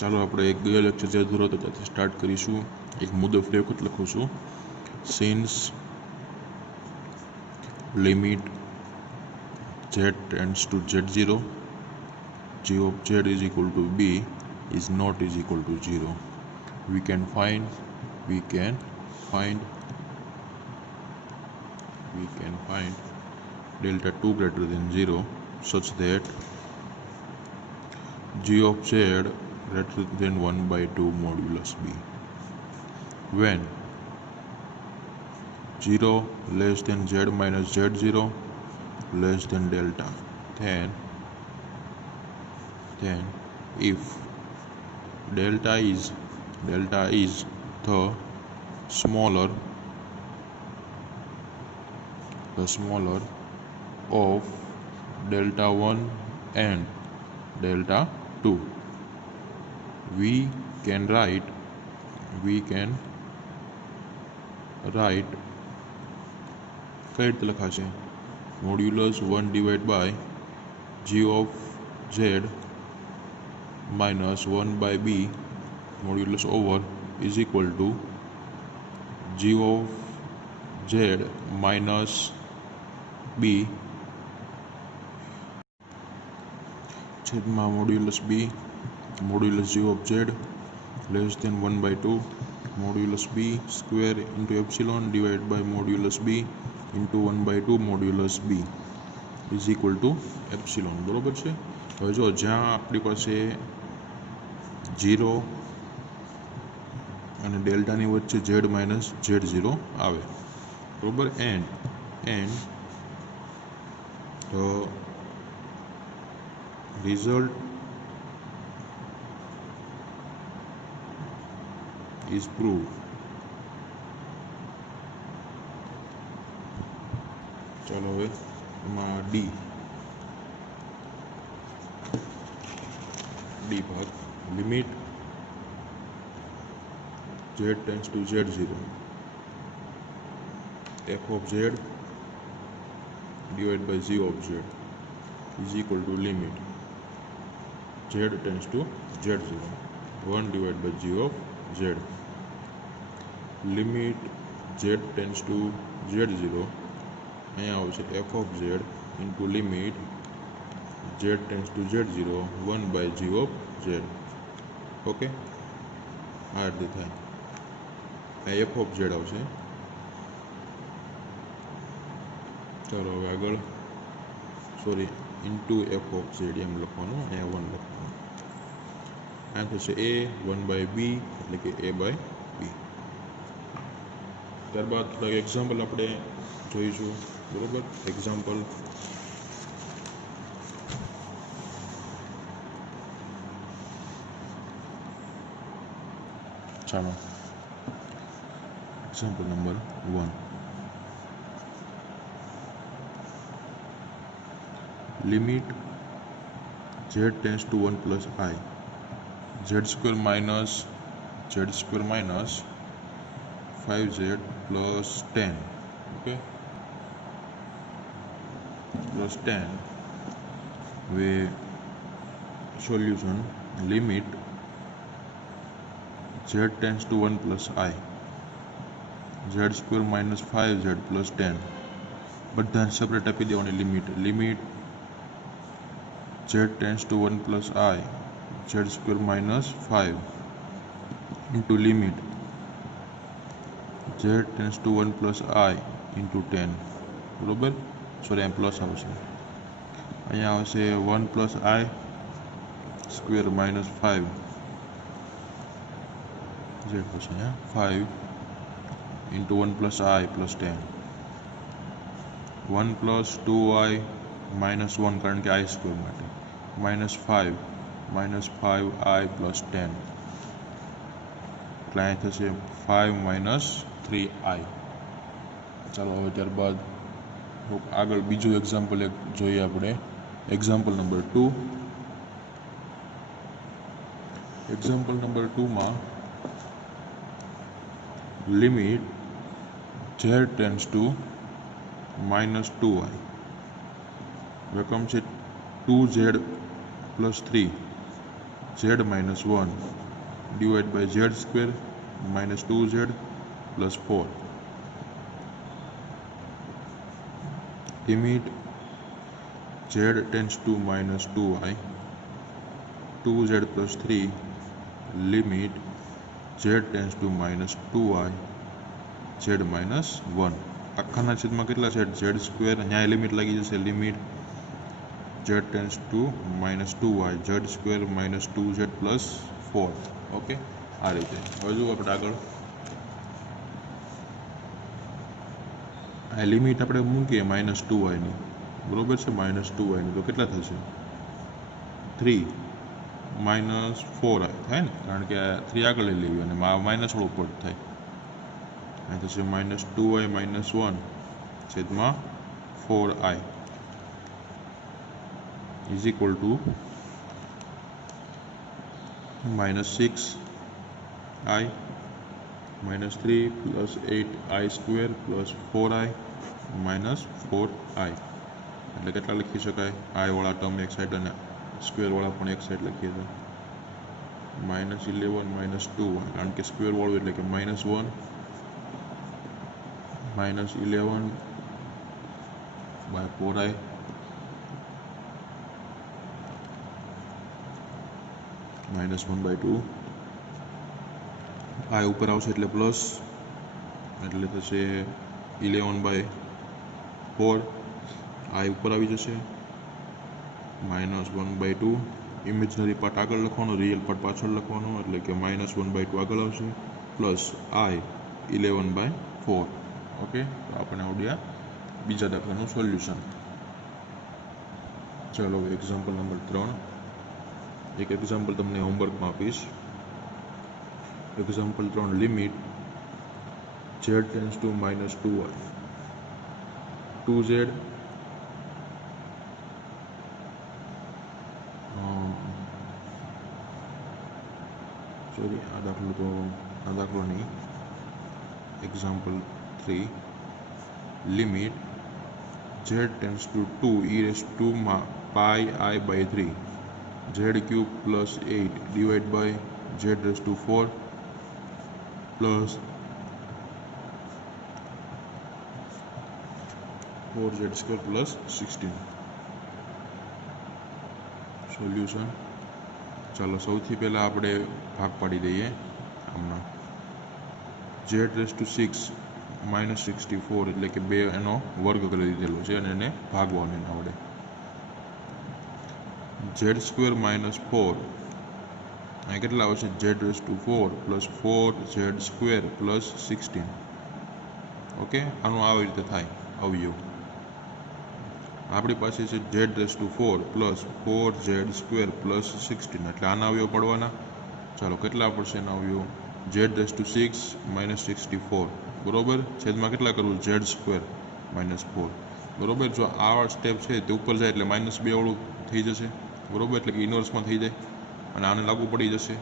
ચાલો આપણે એક ગયો લેક્ચર જે ધોરો હતો ત્યાંથી સ્ટાર્ટ કરીશું. એક મુદ્દો ફરી વખત લખું છું. Since limit z tends to z0, g of z is equal to b is not is equal to 0. We can find delta 2 greater than 0 such that g of z greater than 1 by 2 modulus b. When 0 less than z minus z0 less than delta, then if delta is the smaller of delta 1 and delta 2, we can write કઈ રીતે લખાશે? Modulus 1 divide by g of z minus 1 by b modulus over is equal to g of z minus b છેદમાં modulus b modulus g of z less than 1 by 2 modulus b square into epsilon divided by modulus b into 1 by 2 modulus b is equal to epsilon. બરોબર છે. હવે જો જ્યાં આપણી પાસે 0 અને ડેલ્ટાની વચ્ચે z માઇનસ z0 આવે, બરોબર, and the result is proved. ચાલો હવે એમાં ડી ભાગ limit z tends to z0 f of z divided by g of z is equal to limit z tends to z0 1 divided by g of z. Limit z tends to z0 અહીંયા આવશે f of z into limit z tends to z0 1 by g of z. Okay, આ રીતે થાય. આ f of z આવશે. ચાલો હવે આગળ ઇન્ટુ f of z એમ લખવાનું, અહીંયા 1 લખવાનું. આ થશે a 1 by b એટલે કે a by b. ત્યારબાદ થોડાક એક્ઝામ્પલ આપણે જોઈશું. બરોબર, એક્ઝામ્પલ ચાલો example number 1. Limit z tends to 1 plus I z square minus 5z plus 10, okay, plus 10 with solution. Limit z tends to 1 plus I z square minus 5z plus 10 બધાને separate આપી દેવાની. Limit z tends to 1 plus I z square minus 5 into limit z tends to 1 plus I into 10. બરોબર, sorry અહીં plus આવશે, અહીંયા આવશે 1 plus I square minus 5 z થશે અહીંયા 5 into 1 plus I plus 10 1 plus 2I minus 1 કારણ કે I square માટે minus 5I plus 10 એટલે અહીં થશે 5 minus 3I. ચાલો હવે ત્યારબાદ આગળ બીજું એક્ઝામ્પલ એક જોઈએ આપણે. Example number 2. એક્ઝામ્પલ નંબર 2માં limit z tends to minus 2I રકમ છે 2z plus 3 z minus 1 divided by z square minus 2z plus 4. Limit z tends to minus 2y 2z plus 3 limit z tends to minus 2y z minus 1. આખાના છેદમાં કેટલા છે z square, અહીંયા limit લાગી જશે limit z tends to minus 2y z square minus 2z plus 4. Okay, આ રીતે. હવે જો આપણે આગળ આ લિમિટ આપણે મૂકીએ minus 2y ની, બરોબર છે, minus 2y ની તો કેટલા થશે 3 minus 4y થાય ને, કારણ કે 3 આગળ લઈ લેવી અને માઇનસ વાળું પદ થાય. અહીં થશે minus 2y minus 1 છેદમાં 4i is equal to minus 6i minus 3 plus 8i square plus 4i minus 4i. એટલે કેટલા લખી શકાય, i વાળા ટર્મ એક સાઈડ અને સ્ક્વેર વાળા પણ એક સાઈડ લખીએ તો minus 11 minus 2y, કારણ કે સ્ક્વેર વાળું એટલે કે minus 1 minus 11 by 4i minus 1 by 2. આ ઉપર આવશે એટલે પ્લસ, એટલે થશે 11 by 4. આ ઉપર આવી જશે minus 1 by 2. ઇમેજનરી પાર્ટ આગળ લખવાનો, રિયલ પાર્ટ પાછળ લખવાનો, એટલે કે minus 1 by 2 આગળ આવશે પ્લસ i 11 by 4. ઓકે, તો આપણે આવડ્યા બીજા દાખલાનું સોલ્યુશન. ચલો એક્ઝામ્પલ નંબર 3. એક એક્ઝામ્પલ તમને હોમવર્કમાં આપીશ. Example 3 limit z tends to minus 2y 2z sorry આ દાખલો નહીં. Example 3 limit z tends to 2 e raised to pi I by 3 z cube plus 8 divided by z raised to 4 plus 4z square plus 16. Solution. ચાલો સૌથી પહેલાં આપણે ભાગ પાડી દઈએ આમના. z raised to 6 minus 64 એટલે કે 2 એનો વર્ગ કરી દીધેલો છે અને એને ભાગવાનો એના વડે. z સ્ક્વેર માઇનસ 4 અહીં કેટલા આવશે z raised to 4 plus 4z square plus 16. Okay, આનું આવી રીતે થાય અવયવ. આપણી પાસે છે z raised to 4 plus 4z square plus 16, એટલે આના અવયવ પડવાના. ચાલો કેટલા પડશે એના અવયવ z raised to 6 minus 64, બરોબર, છેદમાં કેટલા કરવું z સ્ક્વેર minus 4, બરોબર. જો આ સ્ટેપ છે તે ઉપર જાય એટલે -2 વાળું થઈ જશે, બરોબર, એટલે કે ઇનવર્સમાં થઈ જાય અને આને લાગુ પડી જશે.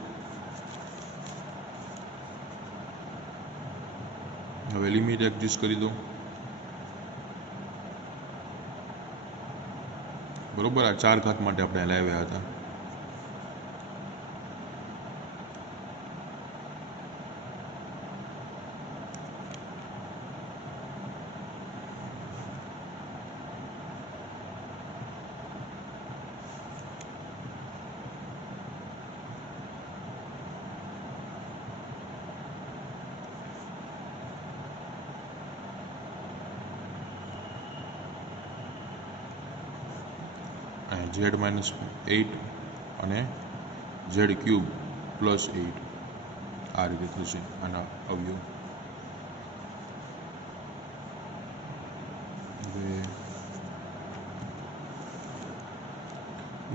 હવે લિમિટ એડજસ્ટ કરી દો, બરોબર. આ 4 ઘાત માટે આપણે લાવ્યા હતા. z minus 8 અને z ક્યુબ પ્લસ 8 આ રીતે થશે આના અવયવ. હવે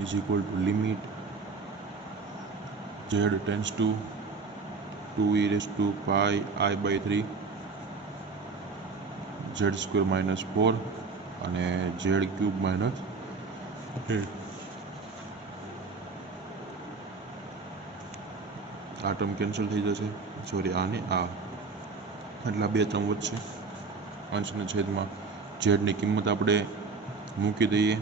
is equal two limit z tends two 2 e raised to pi I by 3 z square minus 4 અને z ક્યુબ માઇનસ 8. આ ટર્મ કેન્સલ થઈ જશે, સોરી આને આ, એટલે 2 ટર્મ વધશે. અંશના છેદમાં ઝેડની કિંમત આપણે મૂકી દઈએ.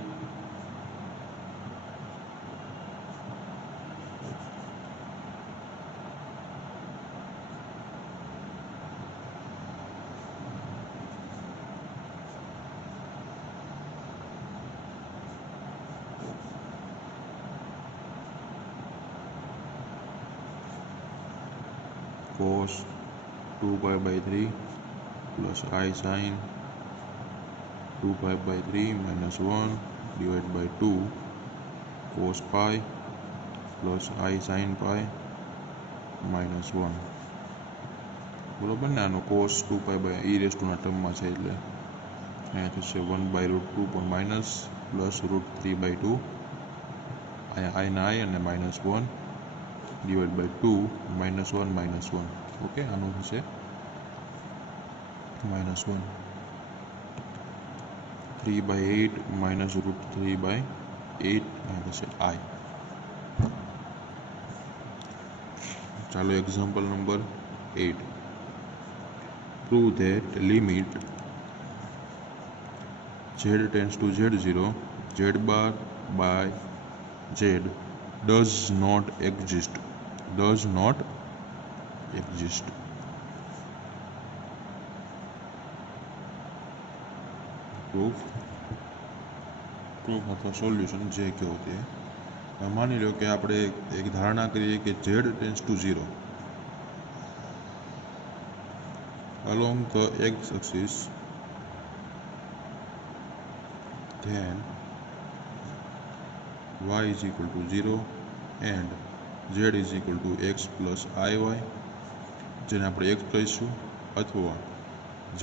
cos 2 pi by 3 plus I sin 2 pi by 3 minus 1 divided by 2 cos pi plus I sin pi minus 1. બરાબર ને, આનો cos 2 pi by e raised to ના ટર્મમાં છે એટલે અહીંયા થશે 1 by root 2 પણ માઇનસ પ્લસ રૂટ 3 by 2 અહીંયા i ના i અને minus 1 divided by 2 minus 1. Okay, આનું થશે minus 1 3 by 8 minus root 3 by 8 અહીંયા થશે i. ચાલો example number 8. Prove that limit z tends to z0 z bar by z does not exist. Proof અથવા solution જે કહો તે. માની લો કે આપણે એક ધારણા કરીએ કે z tends to 0 along the x-axis, then y is equal to 0 and z is equal to x plus iy, જેને આપણે x કહીશું, અથવા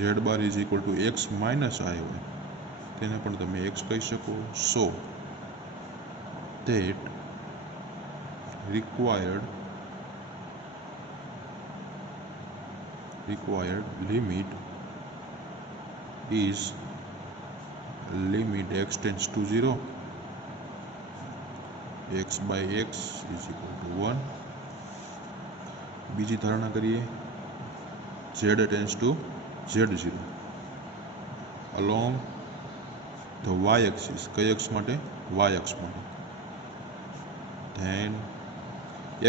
z bar is equal to x minus iy, તેને પણ તમે x કહી શકો. So that required limit is limit x tends to 0 x by x is equal to 1. બીજી ધારણા કરીએ z tends to z0 along the y axis. કઈ અક્ષ માટે? y અક્ષ માટે. then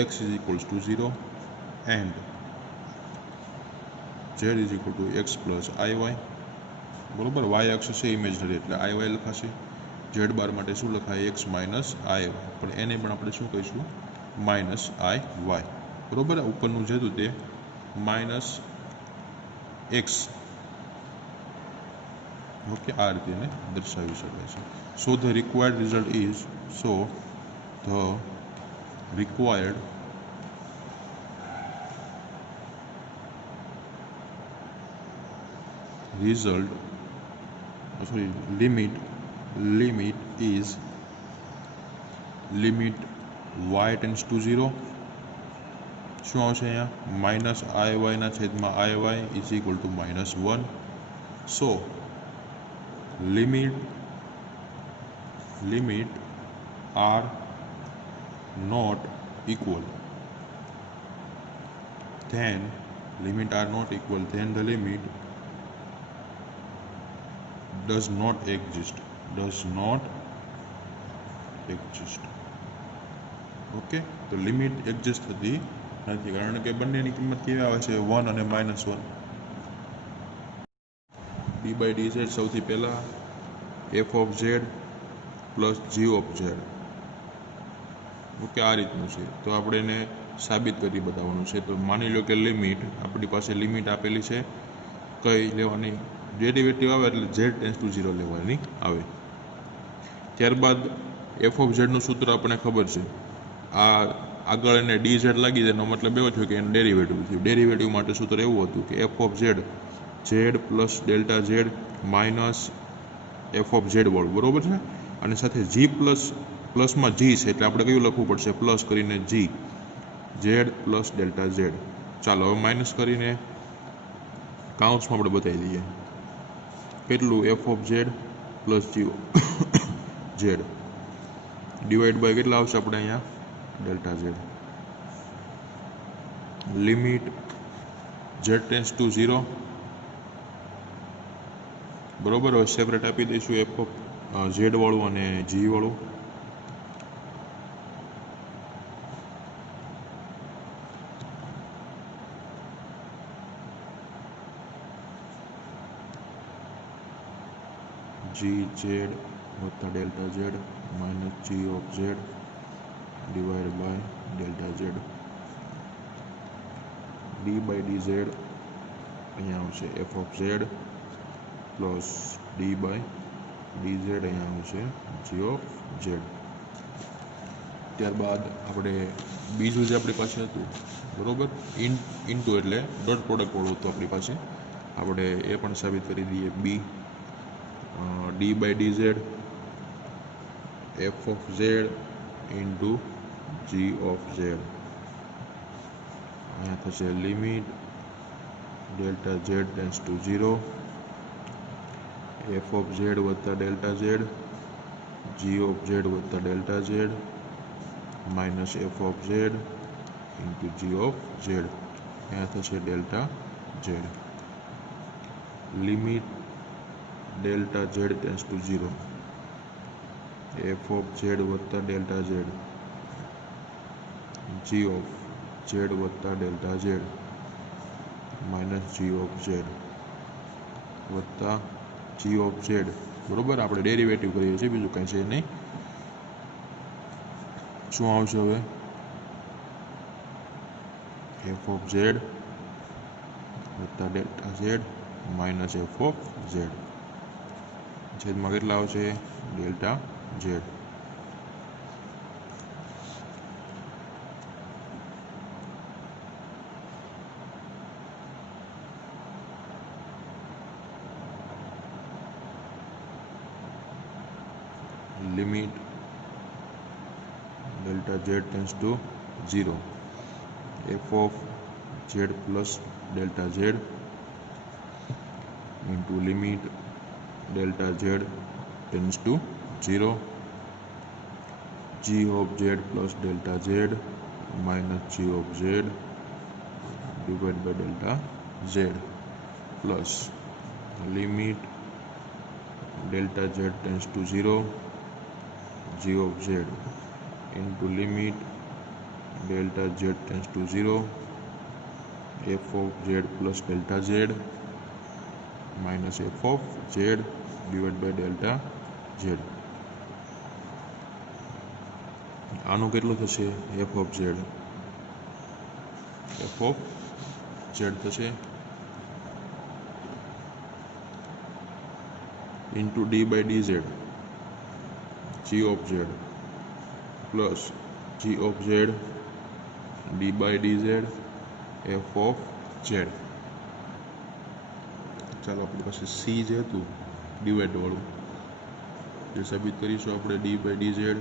x is equals to 0 and z is equal to x plus iy. બરોબર, y અક્ષ છે ઇમેજનરી એટલે iy લખાશે. z બાર માટે શું લખાય? x માઇનસ iy, પણ એને પણ આપણે શું કહીશું? Minus iy. બરોબર, ઉપરનું જે હતું તે માઇનસ એક્સ. ઓકે, આ રીતે એને દર્શાવી શકાય છે. So the required result is limit is limit y tends to 0. શું આવશે અહીંયા? માઇનસ iy ના છેદમાં iy is equal to minus 1. So limit are not equal, then the limit does not exist. Okay, તો લિમિટ એક્ઝિસ્ટ થતી નથી, કારણ કે બંનેની કિંમત કેવી આવે છે? 1 અને -1. d/dz સૌથી પહેલા f of z plus g of z. Okay, આ રીતનું છે. તો આપણે એને સાબિત કરી બતાવવાનું છે. તો માની લો કે લિમિટ, આપણી પાસે લિમિટ આપેલી છે, કઈ લેવાની? ડેરિવેટિવ આવે એટલે z ટેન્સ ટુ 0 લેવાની આવે. ત્યારબાદ f of z નું સૂત્ર આપણને ખબર છે. આ આગળ એને dz લાગી જાય એનો મતલબ એવો થયો કે એનું ડેરિવેટિવ થયું. ડેરિવેટિવ માટે સૂત્ર એવું હતું કે f of z plus delta z minus f of z વાળું, બરોબર છે. અને સાથે g પ્લસમાં g છે એટલે આપણે કયું લખવું પડશે? પ્લસ કરીને g, z plus delta z. ચાલો હવે માઇનસ કરીને કાઉન્સમાં આપણે બતાવી દઈએ કેટલું? f of z plus g z divide by કેટલા આવશે આપણે અહીંયા? Delta z. Limit z tends to 0. બરોબર, હવે સેપરેટ આપી દઈશું f of z વાળું અને g વાળું. gz વત્તા delta z minus g of z divide by delta z d by d z અહીંયા આવશે f of z plus d by d z અહીંયા આવશે જી ઓફ ઝેડ. ત્યારબાદ આપણે બીજું જે આપણી પાસે હતું બરાબર ઇન્ટુ એટલે ડોટ પ્રોડક્ટવાળું હતું આપણી પાસે, આપણે એ પણ સાબિત કરી દઈએ. B d by d z f of z into g of z. અહીંયા થશે limit delta z tends to 0 f of z વત્તા delta z g of z વત્તા delta z minus f of z into g of z. અહીંયા થશે delta z. Limit delta z tends to 0 f of z વત્તા delta z g of z વત્તા delta z minus g of z વત્તા જી of z. બરાબર, આપણે derivative કરીએ છીએ, બીજું કંઈ છે નહીં. શું આવશે હવે? એફ ઓફ ઝેડ વત્તા delta z minus f of z છેદમાં કેટલા આવશે? Delta z. Limit delta z tends to 0 f of z plus delta z into limit delta z tends to 0 g of z plus delta z minus g of z divide by delta z plus limit delta z tends to 0 g of z into limit delta z tends to 0 f of z plus delta z minus f of z divide by delta z. આનું કેટલું થશે? F of z થશે into d by d z g of z plus g of z d by d z f of z. ચાલો, આપણી પાસે C જે હતું ડિવાઇડવાળું જે સાબિત કરીશું આપણે. D by d z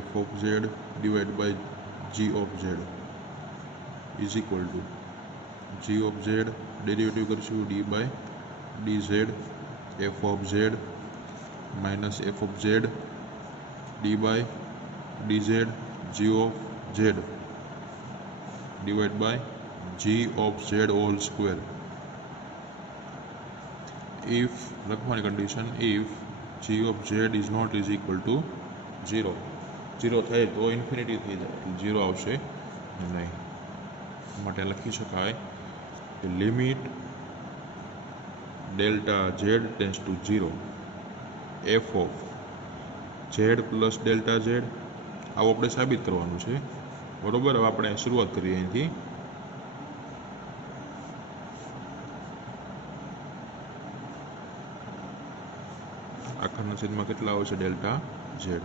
f of z divide by g of z is equal to g of z derivative કરીશું d by d z f of z minus f of z d by d z g of z divide by g of z whole square. If લખવાની condition, if g of z is not is equal to 0 થાય તો infinity થઈ જાય, 0 આવશે નહીં. માટે લખી શકાય કે limit delta z tends to 0 f of z plus delta Z. આવું આપણે સાબિત કરવાનું છે. બરાબર, હવે આપણે શરૂઆત કરીએ અહીંથી. આખાના છેદમાં કેટલા આવશે? Delta z.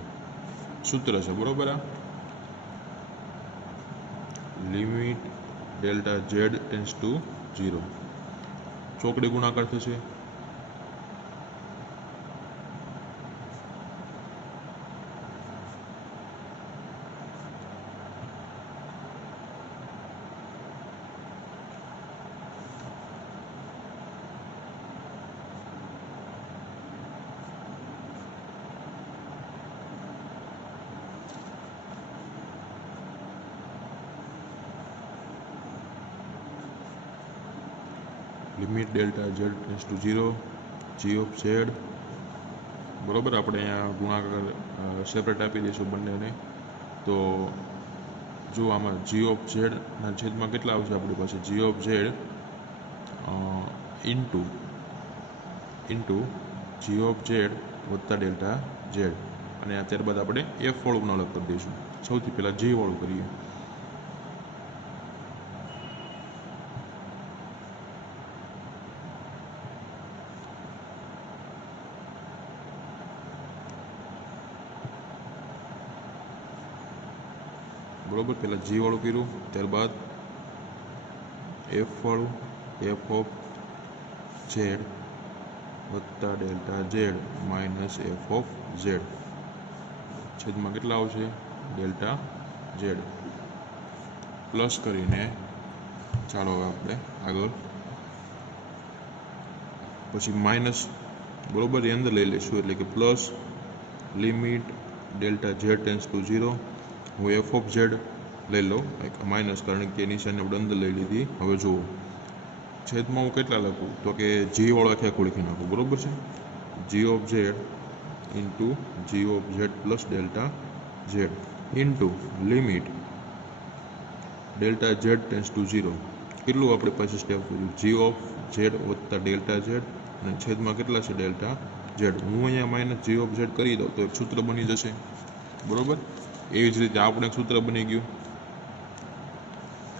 સૂત્ર છે બરાબર. આ limit delta z tends to 0 ચોકડી ગુણાકાર થશે. Limit delta z tends to 0 g of z. બરાબર, આપણે અહીંયા ગુણાકાર સેપરેટ આપી દઈશું બંનેને. તો જો આમાં જી ઓફ ઝેડના છેદમાં કેટલા આવશે આપણી પાસે? G of z into g of z વત્તા ડેલ્ટા ઝેડ. અને ત્યારબાદ આપણે એફ વાળું અલગ કરી દઈશું. સૌથી પહેલાં જી વાળું કરીએ. બરાબર. પહેલાં જી વાળું કર્યું, ત્યારબાદ એફ વાળું, એફ ઓફ ઝેડ વત્તા delta z minus f of z છેદમાં કેટલા આવશે ડેલ્ટા ઝેડ પ્લસ કરીને ચાલો હવે આપણે આગળ પછી માઇનસ બરાબર એ અંદર લઈ લઈશું એટલે કે plus limit delta z tends to 0. હું એફ ઓફ ઝેડ લઈ લઉં માઇનસ કારણ કે નિશાની આપણે અંદર લઈ લીધી. હવે જુઓ છેદમાં હું કેટલા લખું તો કે જી વાળો આખું લખી નાખું બરાબર છે. G of z into g of z plus delta z into limit delta z tends to 0. કેટલું આપણે પછી સ્ટેપ કર્યું જી ઓફ ઝેડ વત્તા ડેલ્ટા ઝેડ અને છેદમાં કેટલા છે ડેલ્ટા ઝેડ. હું અહીંયા માઇનસ જી ઓફ ઝેડ કરી દઉં તો એક સૂત્ર બની જશે બરાબર. એવી જ રીતે આપણે એક સૂત્ર બની ગયું.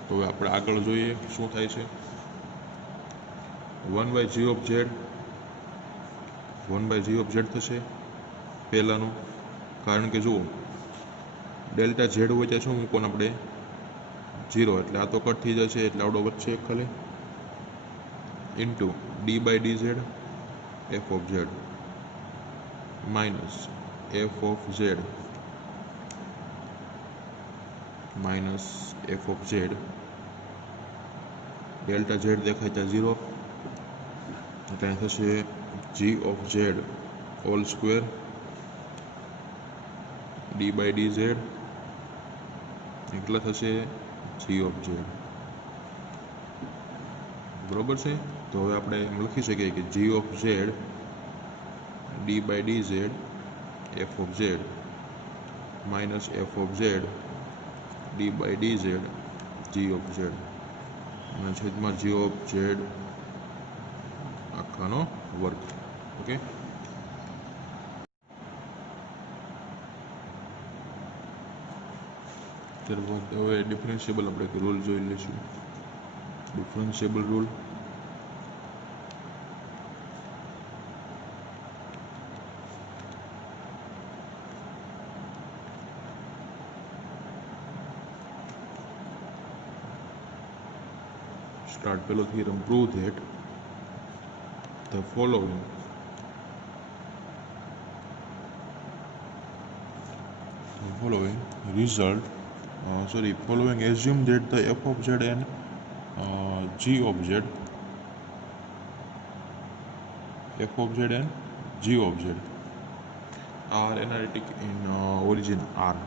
તો હવે આપણે આગળ જોઈએ શું થાય છે. 1/g of Z 1/g of z થશે પહેલાંનું કારણ કે જુઓ ડેલ્ટા ઝેડ હોય ત્યાં શું મૂકવાનું આપણે 0 એટલે આ તો કટ થઈ જશે એટલે આવડો વચ્ચે ખાલી into d/dz f of z minus f of z minus f of z delta z દેખાય ત્યાં 0 એટલે થશે g of z whole square d/dz એટલા થશે જી ઓફ ઝેડ બરાબર છે. તો હવે આપણે એમ લખી શકીએ કે g of z d/dz f of z minus f of z d/dz g of z અને છેદમાં જી ઓફ ઝેડ આખાનો વર્ગ. ઓકે ત્યારબાદ હવે ડિફરન્શિયેબલ આપણે એક રૂલ જોઈ લઈશું. ડિફરન્શિયેબલ rule start below theorem prove that the following result following assume that the f of z and g of z f of z and g of z are analytic in origin R.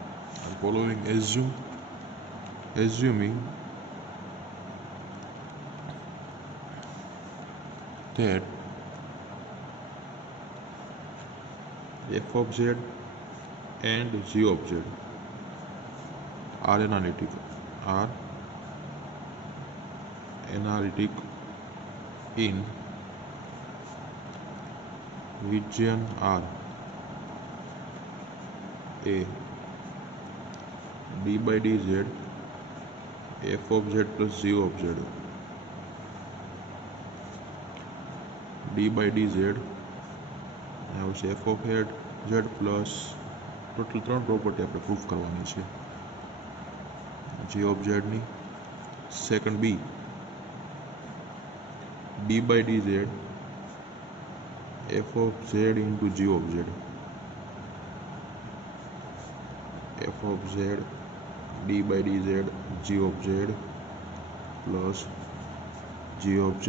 And following assuming that f of z and g of z are analytic in region R. A d/dz f of z plus g of z d/dz આવશે f of z plus total 3 property આપણે proof કરવાની છે g of z ની. Second b d/dz f of z into g of z f of z d/dz g of z plus g of z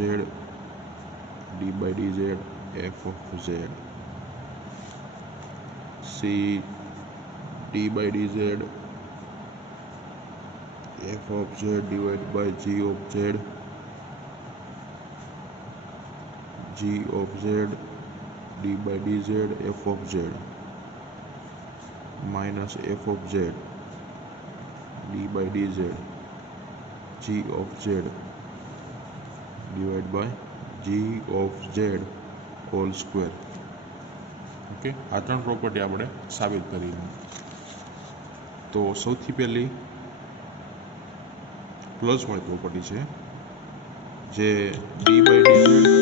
d/dz f of z. C d/dz f of z divided by g of z g of z d/dz f of z minus f of z d/dz g of z divided by g of z whole square. Okay આ 3 property આપણે સાબિત કરી. તો સૌથી પહેલી plus વાળી property છે જે d/dz